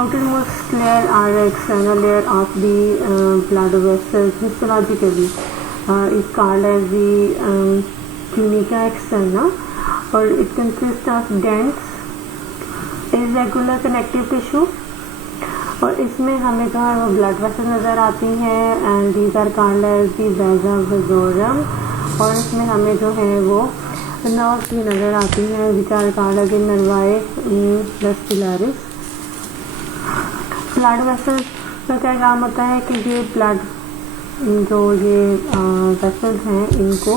outermost layer are the external layer of the blood vessels. Histologically, is called as the tunica externa, or it consists of dense irregular connective tissue. और इसमें हमें जो है वो blood vessel नज़र आती हैं and these are called as the vasa vasorum, और इसमें हमें जो है वो नर्व भी नज़र आती हैं which are called as the nervae vascularis. Blood vessel का क्या काम होता है कि ये ब्लड जो ये वेसल्स हैं इनको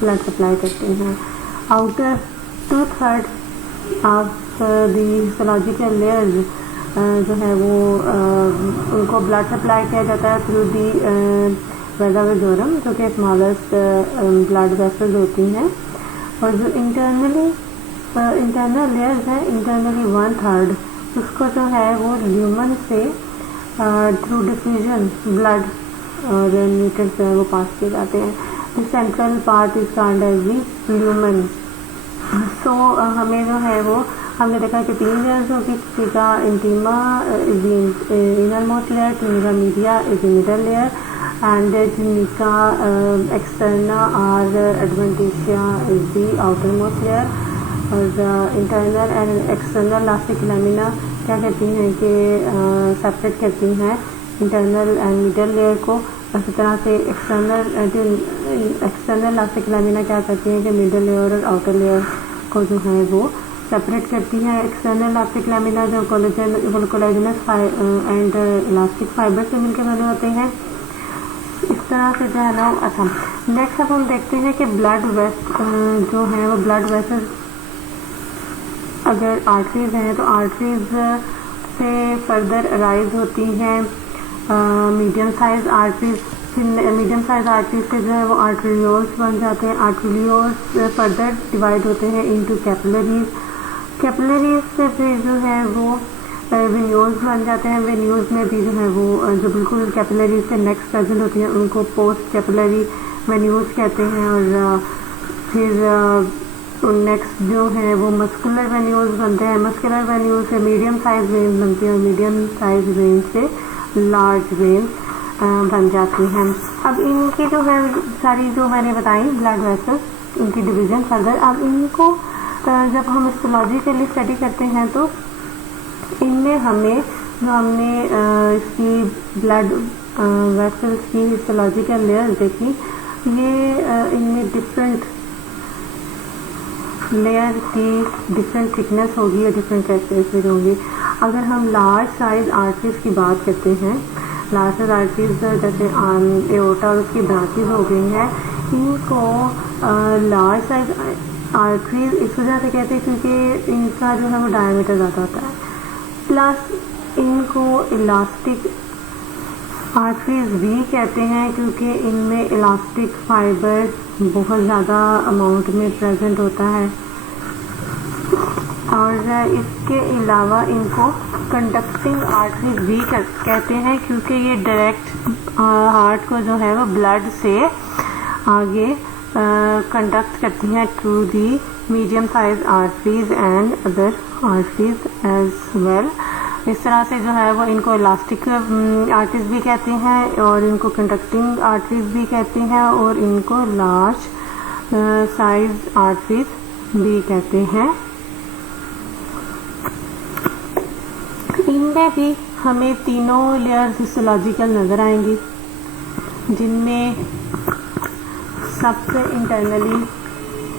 ब्लड सप्लाई करती हैं। Outer 2/3 of the histological layers जो है वो उनको ब्लड सप्लाई किया जाता है थ्रू दी वेसा वेजोरम, जो कि स्मॉलेस्ट ब्लड वेसल्स होती हैं। और जो इंटरनल लेयर्स हैं, इंटरनली 1/3 उसको जो है वो ल्यूमन से थ्रू डिफ्यूजन ब्लड और न्यूट्रिएंट्स जो है वो पास किए जाते हैं। The central part is called as the lumen. सो हमें जो है वो हमने देखा कि 3 लेयर्स होगी। tunica intima is the innermost layer, tunica media is the middle layer, and tunica externa or adventitia is the outermost layer। और internal and external elastic lamina क्या कहती हैं कि सेपरेट करती हैं इंटरनल एंड मिडल लेयर को। इसी तरह से एक्सटर्नल इलास्टिक लैमिना क्या करती हैं कि मिडल लेयर और आउटर लेयर को जो है वो सेपरेट करती है। एक्सटर्नल इलास्टिक लैमिना जो कोलेजनस एंड इलास्टिक फाइबर से मिलकर बने होते हैं। इस तरह से जो है ना। अच्छा, नेक्स्ट अब हम देखते हैं कि ब्लड जो है वो ब्लड वेसल अगर आर्टरीज हैं तो आर्टरीज से फर्दर अराइज होती हैं medium size arteries. Medium size arteries से जो है वो आर्टरियोल्स बन जाते हैं। आर्टरियोल्स फर्दर डिवाइड होते हैं इनटू कैपिलरीज। कैपिलरीज से फिर जो है वो वेन्यूल्स बन जाते हैं। वेन्यूल्स में भी जो है वो जो बिल्कुल कैपिलरीज से नेक्स्ट प्रेजेंट होती हैं उनको पोस्ट कैपिलरी वेन्यूल्स कहते हैं। और फिर नेक्स्ट जो है वो मस्कुलर वेन्यूल्स बनते हैं। मस्कुलर वेन्यूल से मीडियम साइज वेन्स बनती हैं और मीडियम साइज वेन से लार्ज वेन बन जाती हैं। अब इनकी जो है सारी जो मैंने बताई ब्लड वेसल्स, इनकी डिवीजन फर्दर। अब इनको जब हम हिस्टोलॉजिकली स्टडी करते हैं तो इनमें हमें जो हमने इसकी ब्लड वेसल्स की हिस्टोलॉजिकल लेयर देखी, ये इनमें डिफरेंट लेयर की डिफरेंट थिकनेस होगी और डिफरेंट कैरेक्टरिस्टिक्स होंगी। अगर हम लार्ज साइज आर्टरीज की बात करते हैं, लार्ज साइज आर्टरीज जैसे एओर्टा और उसकी ब्रांचेज हो गई हैं, इनको लार्ज साइज आर्टरीज इस वजह से कहते हैं क्योंकि इनका जो है वो डायमीटर ज़्यादा होता है, प्लस इनको इलास्टिक आर्टरीज भी कहते हैं क्योंकि इनमें इलास्टिक फाइबर बहुत ज़्यादा अमाउंट में प्रेजेंट होता है। और इसके अलावा इनको कंडक्टिंग आर्टरीज भी कहते हैं क्योंकि ये डायरेक्ट हार्ट को जो है वो ब्लड से आगे कंडक्ट करती हैं through the medium size arteries and other arteries as well. इस तरह से जो है वो इनको इलास्टिक आर्टरीज भी कहते हैं और इनको कंडक्टिंग आर्टरीज भी कहते हैं और इनको लार्ज साइज आर्टरीज भी कहते हैं। इनमें भी हमें तीनों लेयर्स हिस्टोलॉजिकल नज़र आएंगी, जिनमें सबसे इंटरनली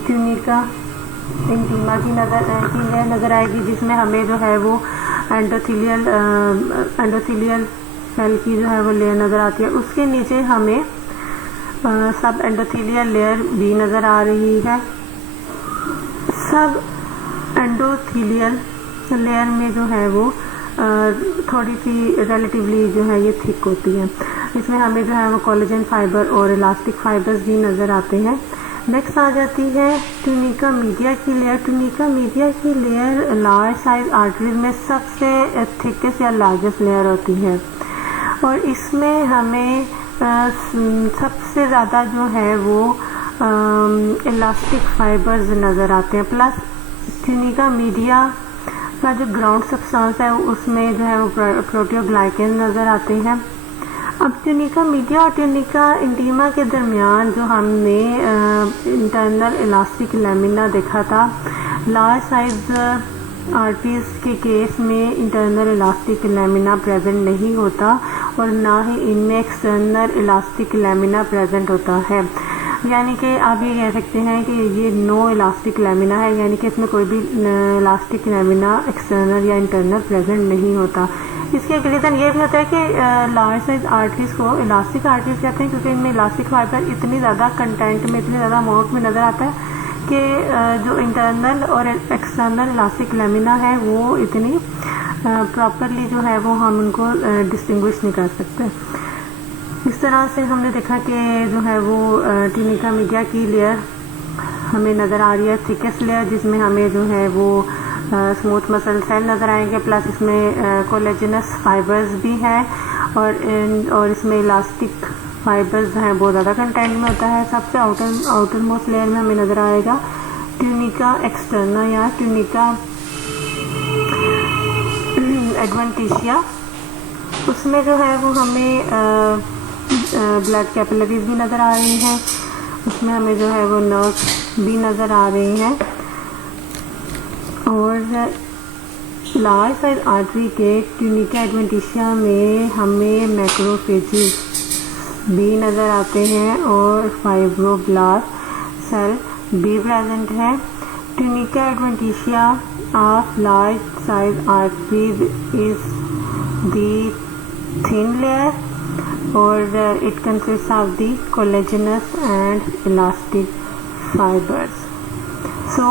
ट्यूनिका इंटीमा की लेयर नज़र आएगी, जिसमें हमें जो है वो एंडोथीलियल सेल की जो है वो लेयर नज़र आती है। उसके नीचे हमें सब एंडोथीलियल लेयर भी नज़र आ रही है। सब एंडोथीलियल लेयर में जो है वो थोड़ी सी रिलेटिवली जो है ये थिक होती है। इसमें हमें जो है वो कोलेजन फाइबर और इलास्टिक फाइबर्स भी नज़र आते हैं। नेक्स्ट आ जाती है ट्यूनिका मीडिया की लेयर। ट्यूनिका मीडिया की लेयर लार्ज साइज आर्टरीज में सबसे थिकेस्ट या लार्जेस्ट लेयर होती है और इसमें हमें सबसे ज़्यादा जो है वो इलास्टिक फाइबर्स नज़र आते हैं। प्लस ट्यूनिका मीडिया बाद जो ग्राउंड सब्सटेंस है उसमें जो है वो प्रोटियोग्लाइकेन नज़र आते हैं। अब ट्यूनिका मीडिया और ट्यूनिका इंटीमा के दरमियान जो हमने इंटरनल इलास्टिक लैमिना देखा था, लार्ज साइज आर्टरीज के केस में इंटरनल इलास्टिक लैमिना प्रेजेंट नहीं होता और ना ही इनमें एक्सटर्नल इलास्टिक लैमिना प्रेजेंट होता है। यानी कि आप ये कह सकते हैं कि ये नो इलास्टिक लैमिना है, यानी कि इसमें कोई भी इलास्टिक लैमिना एक्सटर्नल या इंटरनल प्रेजेंट नहीं होता। इसके एक रीज़न ये भी होता है कि लार्ज साइज आर्टरीज को इलास्टिक आर्टरीज कहते हैं क्योंकि इनमें इलास्टिक फाइबर इतनी ज़्यादा कंटेंट में, इतनी ज़्यादा अमाउंट में नज़र आता है कि जो इंटरनल और एक्सटर्नल इलास्टिक लैमिना है वो इतनी प्रॉपरली जो है वो हम उनको डिस्टिंग्विश नहीं कर सकते। इस तरह से हमने देखा कि जो है वो ट्यूनिका मीडिया की लेयर हमें नज़र आ रही है, थिकेस्ट लेयर, जिसमें हमें जो है वो स्मूथ मसल सेल नज़र आएंगे, प्लस इसमें कोलेजिनस फाइबर्स भी हैं और इसमें इलास्टिक फाइबर्स हैं बहुत ज़्यादा कंटेंट में होता है। सबसे आउटर मोस्ट लेयर में हमें नज़र आएगा ट्यूनिका एक्सटर्ना या ट्यूनिका एडवेंटिशिया। उसमें जो है वो हमें ब्लड कैपिलरीज भी नज़र आ रही हैं, उसमें हमें जो है वो नर्व भी नज़र आ रही हैं और लार्ज साइज आर्टरी के ट्यूनिका एडवेंटिशिया में हमें मैक्रोफेजेस भी नज़र आते हैं और फाइब्रोब्लास्ट सेल भी प्रेजेंट है। Tunica adventitia of large size arteries is the thin layer or it consists of the collagenous and elastic fibers. So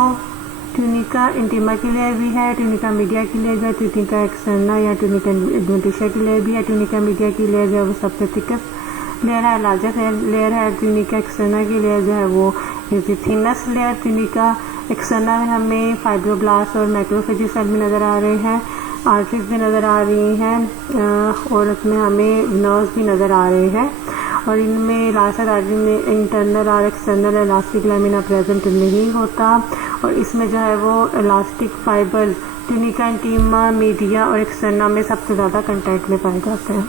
tunica intima की लेयर भी है, ट्यूनिका मीडिया की लेयर भी है, ट्यूनिका एक्सटर्ना या tunica adventitia की layer भी है। ट्यूनिका मीडिया की लेयर जो है वो सबसे थिकेस्ट लेयर है, लार्जेस्ट लेयर है। ट्यूनिका एक्सटर्ना की लेयर जो है वो is the thinnest layer. Tunica externa में हमें फाइब्रोब्लास्ट और मैक्रोफेजेस सेल भी नज़र आ रहे हैं, आर्टरीज भी नज़र आ रही हैं और उसमें हमें नर्व्स भी नज़र आ रहे हैं और इनमें लार्ज साइज आर्टरी में इंटरनल और एक्सटर्नल इलास्टिक लैमिना प्रेजेंट नहीं होता और इसमें जो है वो elastic fibres tunica intima media और एक्सटर्ना में सबसे ज़्यादा कंटेंट में पाए जाते हैं।